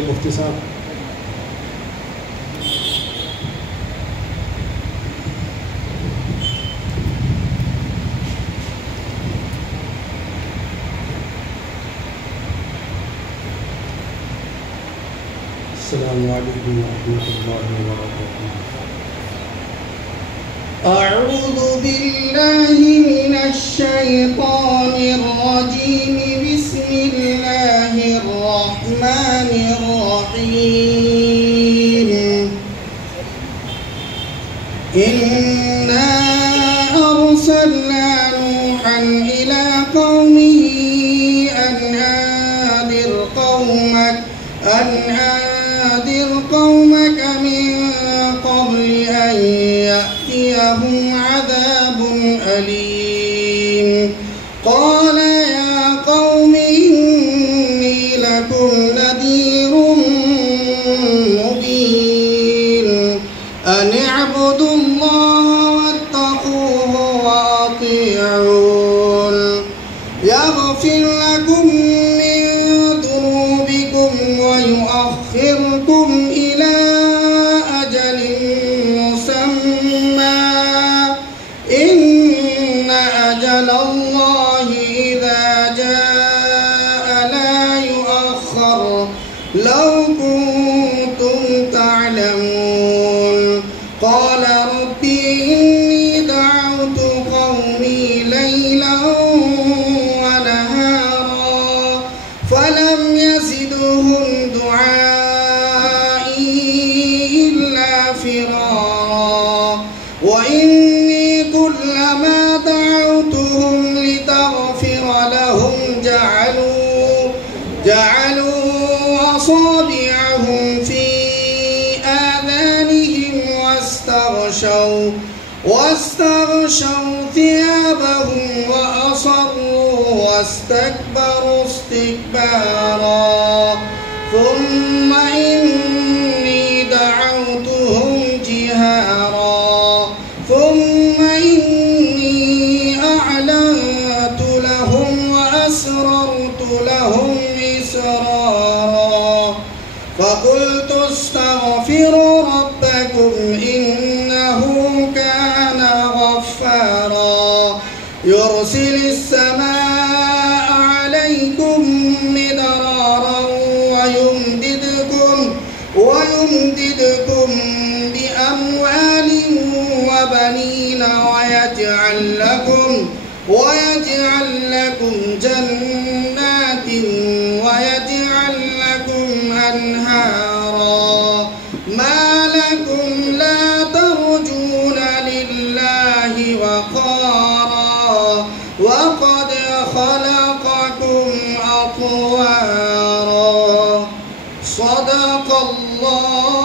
मुफ्ती साहब अस्सलामु अलैकुम वरहमतुल्लाहि वबरकातुहू। अऊज़ु बिल्लाहि मिनश शैतानिर रजीम। बिस्मिल्लाहिर रहमानिर रहीम। इन्ना अर्सलना नूहन इला कौमिही अन अंदिर قومك من قبل أن يأتيهم عذاب أليم قال يا قوم إني لكم نذير مبين أن اعبدوا الله واتقوه وأطيعون يغفر لكم من ذنوبكم ويؤخركم إلى أجل مسمى إن أجل الله إذا جاء لا يؤخر لو كنتم تعلمون قال رب إني دعوت قومي ليلا ونهارا فلم يزدهم دعائي إلا فرارا وإني كلما دعوتهم لتغفر لهم جعلوا أصابعهم في آذانهم واستغشوا ثيابهم وأصروا واستكبروا استكبارا ثم إني دعوتهم جهارا ثم إني أعلنت لهم وأسررت لهم إسرارا فقلت استغفروا ربكم إنه كان غفارا يرسل السماء عليكم مدرارا ويمددكم بأموال وبنين ويجعل لكم جنات ويجعل لكم أنهارا ما لكم لا ترجون لله وقارا وقد خلقكم أطوارا صدق الله